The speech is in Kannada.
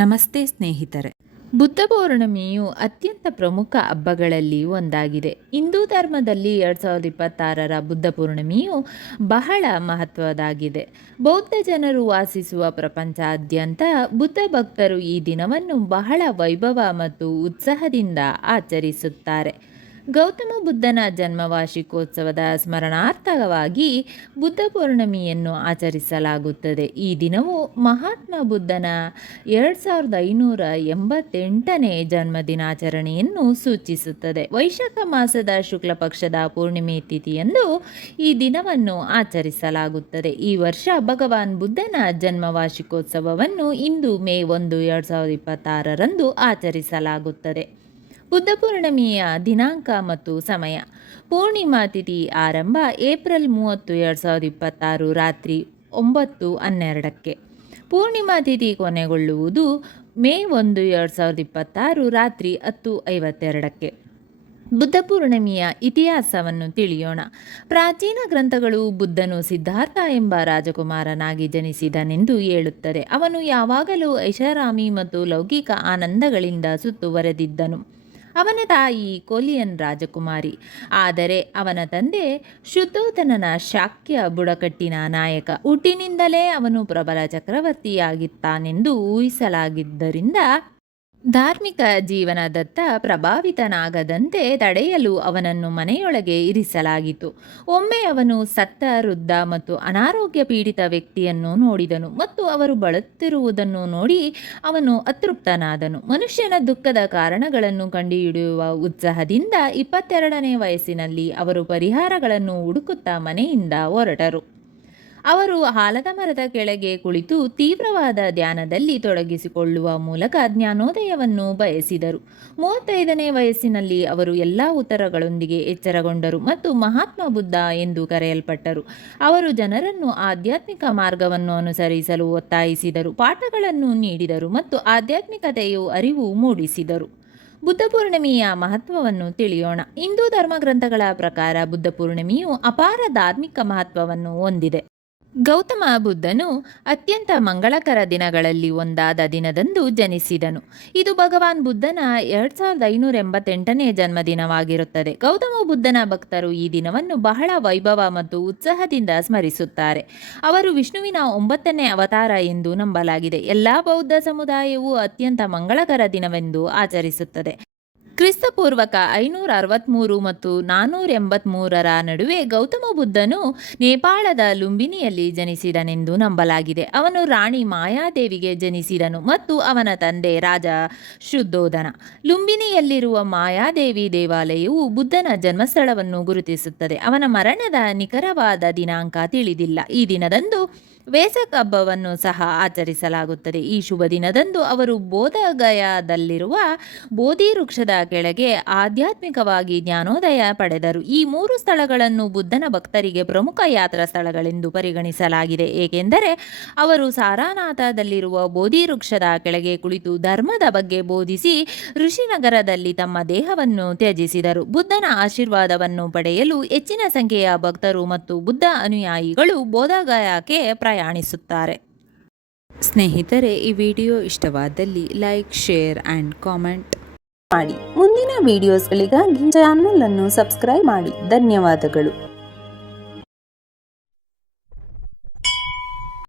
ನಮಸ್ತೆ ಸ್ನೇಹಿತರೆ. ಬುದ್ಧ ಪೌರ್ಣಮಿಯು ಅತ್ಯಂತ ಪ್ರಮುಖ ಹಬ್ಬಗಳಲ್ಲಿ ಒಂದಾಗಿದೆ. ಹಿಂದೂ ಧರ್ಮದಲ್ಲಿ 2026ರ ಬುದ್ಧ ಪೂರ್ಣಿಮೆಯು ಬಹಳ ಮಹತ್ವದಾಗಿದೆ. ಬೌದ್ಧ ಜನರು ವಾಸಿಸುವ ಪ್ರಪಂಚಾದ್ಯಂತ ಬುದ್ಧ ಭಕ್ತರು ಈ ದಿನವನ್ನು ಬಹಳ ವೈಭವ ಮತ್ತು ಉತ್ಸಾಹದಿಂದ ಆಚರಿಸುತ್ತಾರೆ. ಗೌತಮ ಬುದ್ಧನ ಜನ್ಮವಾರ್ಷಿಕೋತ್ಸವದ ಸ್ಮರಣಾರ್ಥವಾಗಿ ಬುದ್ಧ ಪೌರ್ಣಮಿಯನ್ನು ಆಚರಿಸಲಾಗುತ್ತದೆ. ಈ ದಿನವು ಮಹಾತ್ಮ ಬುದ್ಧನ 2588ನೇ ಜನ್ಮದಿನಾಚರಣೆಯನ್ನು ಸೂಚಿಸುತ್ತದೆ. ವೈಶಾಖ ಮಾಸದ ಶುಕ್ಲ ಪಕ್ಷದ ಪೂರ್ಣಿಮೆ ತಿಥಿಯಂದು ಈ ದಿನವನ್ನು ಆಚರಿಸಲಾಗುತ್ತದೆ. ಈ ವರ್ಷ ಭಗವಾನ್ ಬುದ್ಧನ ಜನ್ಮವಾರ್ಷಿಕೋತ್ಸವವನ್ನು ಇಂದು ಮೇ 1, 2026ರಂದು ಆಚರಿಸಲಾಗುತ್ತದೆ. ಬುದ್ಧ ಪೂರ್ಣಿಮೆಯ ದಿನಾಂಕ ಮತ್ತು ಸಮಯ. ಪೂರ್ಣಿಮಾ ತಿಥಿ ಆರಂಭ ಏಪ್ರಿಲ್ 30, 2026 ರಾತ್ರಿ 9:12ಕ್ಕೆ. ಪೂರ್ಣಿಮಾ ತಿಥಿ ಕೊನೆಗೊಳ್ಳುವುದು ಮೇ 1, 2026 ರಾತ್ರಿ 10:52ಕ್ಕೆ. ಬುದ್ಧ ಪೂರ್ಣಿಮೆಯ ಇತಿಹಾಸವನ್ನು ತಿಳಿಯೋಣ. ಪ್ರಾಚೀನ ಗ್ರಂಥಗಳು ಬುದ್ಧನು ಸಿದ್ಧಾರ್ಥ ಎಂಬ ರಾಜಕುಮಾರನಾಗಿ ಜನಿಸಿದನೆಂದು ಹೇಳುತ್ತದೆ. ಅವನು ಯಾವಾಗಲೂ ಐಷಾರಾಮಿ ಮತ್ತು ಲೌಕಿಕ ಆನಂದಗಳಿಂದ ಸುತ್ತುವರೆದಿದ್ದನು. ಅವನ ತಾಯಿ ಕೊಲಿಯನ್ ರಾಜಕುಮಾರಿ, ಆದರೆ ಅವನ ತಂದೆ ಶುದ್ಧೋಧನನ ಶಾಕ್ಯ ಬುಡಕಟ್ಟಿನ ನಾಯಕ. ಹುಟ್ಟಿನಿಂದಲೇ ಅವನು ಪ್ರಬಲ ಚಕ್ರವರ್ತಿಯಾಗಿತ್ತಾನೆಂದು ಊಹಿಸಲಾಗಿದ್ದರಿಂದ ಧಾರ್ಮಿಕ ಜೀವನದತ್ತ ಪ್ರಭಾವಿತನಾಗದಂತೆ ತಡೆಯಲು ಅವನನ್ನು ಮನೆಯೊಳಗೆ ಇರಿಸಲಾಗಿತ್ತು. ಒಮ್ಮೆ ಅವನು ಸತ್ತ, ವೃದ್ಧ ಮತ್ತು ಅನಾರೋಗ್ಯ ಪೀಡಿತ ವ್ಯಕ್ತಿಯನ್ನು ನೋಡಿದನು ಮತ್ತು ಅವರು ಬಳಲುತ್ತಿರುವುದನ್ನು ನೋಡಿ ಅವನು ಅತೃಪ್ತನಾದನು. ಮನುಷ್ಯನ ದುಃಖದ ಕಾರಣಗಳನ್ನು ಕಂಡುಹಿಡಿಯುವ ಉತ್ಸಾಹದಿಂದ 22ನೇ ವಯಸ್ಸಿನಲ್ಲಿ ಅವರು ಪರಿಹಾರಗಳನ್ನು ಹುಡುಕುತ್ತಾ ಮನೆಯಿಂದ ಹೊರಟರು. ಅವರು ಆಲದ ಮರದ ಕೆಳಗೆ ಕುಳಿತು ತೀವ್ರವಾದ ಧ್ಯಾನದಲ್ಲಿ ತೊಡಗಿಸಿಕೊಳ್ಳುವ ಮೂಲಕ ಜ್ಞಾನೋದಯವನ್ನು ಬಯಸಿದರು. 35ನೇ ವಯಸ್ಸಿನಲ್ಲಿ ಅವರು ಎಲ್ಲ ಉತ್ತರಗಳೊಂದಿಗೆ ಎಚ್ಚರಗೊಂಡರು ಮತ್ತು ಮಹಾತ್ಮ ಬುದ್ಧ ಎಂದು ಕರೆಯಲ್ಪಟ್ಟರು. ಅವರು ಜನರನ್ನು ಆಧ್ಯಾತ್ಮಿಕ ಮಾರ್ಗವನ್ನು ಅನುಸರಿಸಲು ಒತ್ತಾಯಿಸಿದರು, ಪಾಠಗಳನ್ನು ನೀಡಿದರು ಮತ್ತು ಆಧ್ಯಾತ್ಮಿಕತೆಯ ಅರಿವು ಮೂಡಿಸಿದರು. ಬುದ್ಧ ಪೂರ್ಣಿಮೆಯ ಮಹತ್ವವನ್ನು ತಿಳಿಯೋಣ. ಹಿಂದೂ ಧರ್ಮಗ್ರಂಥಗಳ ಪ್ರಕಾರ ಬುದ್ಧ ಪೂರ್ಣಿಮೆಯು ಅಪಾರ ಧಾರ್ಮಿಕ ಮಹತ್ವವನ್ನು ಹೊಂದಿದೆ. ಗೌತಮ ಬುದ್ಧನು ಅತ್ಯಂತ ಮಂಗಳಕರ ದಿನಗಳಲ್ಲಿ ಒಂದಾದ ದಿನದಂದು ಜನಿಸಿದನು. ಇದು ಭಗವಾನ್ ಬುದ್ಧನ 2588ನೇ ಜನ್ಮದಿನವಾಗಿರುತ್ತದೆ. ಗೌತಮ ಬುದ್ಧನ ಭಕ್ತರು ಈ ದಿನವನ್ನು ಬಹಳ ವೈಭವ ಮತ್ತು ಉತ್ಸಾಹದಿಂದ ಸ್ಮರಿಸುತ್ತಾರೆ. ಅವರು ವಿಷ್ಣುವಿನ 9ನೇ ಅವತಾರ ಎಂದು ನಂಬಲಾಗಿದೆ. ಎಲ್ಲ ಬೌದ್ಧ ಸಮುದಾಯವು ಅತ್ಯಂತ ಮಂಗಳಕರ ದಿನವೆಂದು ಆಚರಿಸುತ್ತದೆ. ಕ್ರಿಸ್ತಪೂರ್ವಕ 563 ಮತ್ತು 483ರ ನಡುವೆ ಗೌತಮ ಬುದ್ಧನು ನೇಪಾಳದ ಲುಂಬಿನಿಯಲ್ಲಿ ಜನಿಸಿದನೆಂದು ನಂಬಲಾಗಿದೆ. ಅವನು ರಾಣಿ ಮಾಯಾದೇವಿಗೆ ಜನಿಸಿದನು ಮತ್ತು ಅವನ ತಂದೆ ರಾಜ ಶುದ್ಧೋಧನ. ಲುಂಬಿನಿಯಲ್ಲಿರುವ ಮಾಯಾದೇವಿ ದೇವಾಲಯವು ಬುದ್ಧನ ಜನ್ಮಸ್ಥಳವನ್ನು ಗುರುತಿಸುತ್ತದೆ. ಅವನ ಮರಣದ ನಿಖರವಾದ ದಿನಾಂಕ ತಿಳಿದಿಲ್ಲ. ಈ ದಿನದಂದು ವೇಸಕ್ ಹಬ್ಬವನ್ನು ಸಹ ಆಚರಿಸಲಾಗುತ್ತದೆ. ಈ ಶುಭ ದಿನದಂದು ಅವರು ಬೋಧಗಯಾದಲ್ಲಿರುವ ಬೋಧಿ ವೃಕ್ಷದ ಕೆಳಗೆ ಆಧ್ಯಾತ್ಮಿಕವಾಗಿ ಜ್ಞಾನೋದಯ ಪಡೆದರು. ಈ 3 ಸ್ಥಳಗಳನ್ನು ಬುದ್ಧನ ಭಕ್ತರಿಗೆ ಪ್ರಮುಖ ಯಾತ್ರಾ ಸ್ಥಳಗಳೆಂದು ಪರಿಗಣಿಸಲಾಗಿದೆ, ಏಕೆಂದರೆ ಅವರು ಸಾರಾನಾಥದಲ್ಲಿರುವ ಬೋಧಿ ವೃಕ್ಷದ ಕೆಳಗೆ ಕುಳಿತು ಧರ್ಮದ ಬಗ್ಗೆ ಬೋಧಿಸಿ ಋಷಿನಗರದಲ್ಲಿ ತಮ್ಮ ದೇಹವನ್ನು ತ್ಯಜಿಸಿದರು. ಬುದ್ಧನ ಆಶೀರ್ವಾದವನ್ನು ಪಡೆಯಲು ಹೆಚ್ಚಿನ ಸಂಖ್ಯೆಯ ಭಕ್ತರು ಮತ್ತು ಬುದ್ಧ ಅನುಯಾಯಿಗಳು ಬೋಧಗಯಾಕ್ಕೆ ಪ್ರಯಾಣಿಸುತ್ತಾರೆ. ಸ್ನೇಹಿತರೆ, ಈ ವಿಡಿಯೋ ಇಷ್ಟವಾದಲ್ಲಿ ಲೈಕ್, ಶೇರ್ ಆ್ಯಂಡ್ ಕಾಮೆಂಟ್ ಮಾಡಿ. ಮುಂದಿನ ವಿಡಿಯೋಸ್ಗಳಿಗಾಗಿ ಚಾನಲ್ ಅನ್ನು ಸಬ್ಸ್ಕ್ರೈಬ್ ಮಾಡಿ. ಧನ್ಯವಾದಗಳು.